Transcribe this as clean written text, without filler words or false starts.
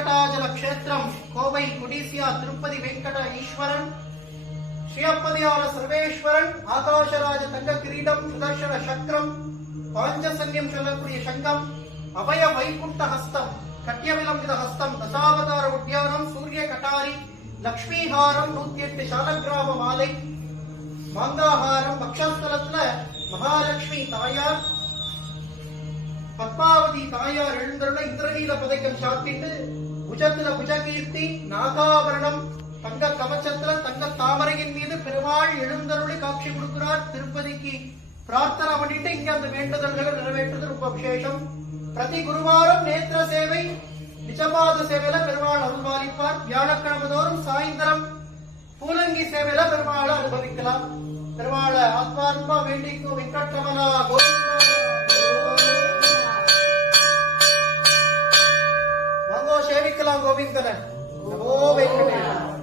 வெங்கடாஜல கஷேத்திரம் கோவை கொடிசியா திருப்பதி வெங்கட ஈஸ்வரன் ஸ்ரீயப்பதியார சர்வேஸ்வரன் ஆகாஷராஜ தங்க கிரீடம் சுதர்ஷன சக்கரம் பாஞ்சசன்யம் சொல்லக்கூடிய சங்கம் அபய வைகுண்ட ஹஸ்தம் கட்டியவிலம்பித ஹஸ்தம் தசாவதார உத்தியானம் சூரிய கட்டாரி லக்ஷ்மிஹாரம் 108 சாலக்கிராம மாலை மாங்காஹாரம் பக்ஷஸ்தலத்துல மகாலட்சுமி தாயார் பத்மாவதி தாயார் எழுந்தருள இந்திரநீல பதக்கம் சாத்திட்டு புஜத்துல புஜகீர்த்தி நாகாபரணம் தங்க கவச்சத்துல தங்க தாமரையின் மீது பெருமாள் எழுந்தருளி காட்சி கொடுக்கிறார். திருப்பதிக்கு பிரார்த்தனை பண்ணிட்டு இங்க அந்த வேண்டுதல்களை நிறைவேற்றுவது ரொம்ப விசேஷம். பிரதி குருவாரம் நேத்திர சேவை நிஜபாத சேவையில பெருமாள் அருள்பாலிப்பார். வியாழக்கிழமை தோறும் சாயந்தரம் பூலங்கி சேவையில பெருமாளை அனுபவிக்கலாம். பெருமாளை ஆத்மாத்மா வேண்டிக்கும் வெங்கட்ரமணா கோவிந்தா. வாங்கோ சேவிக்கலாம் கோவிந்தன. நமோ வெங்கடேஷ.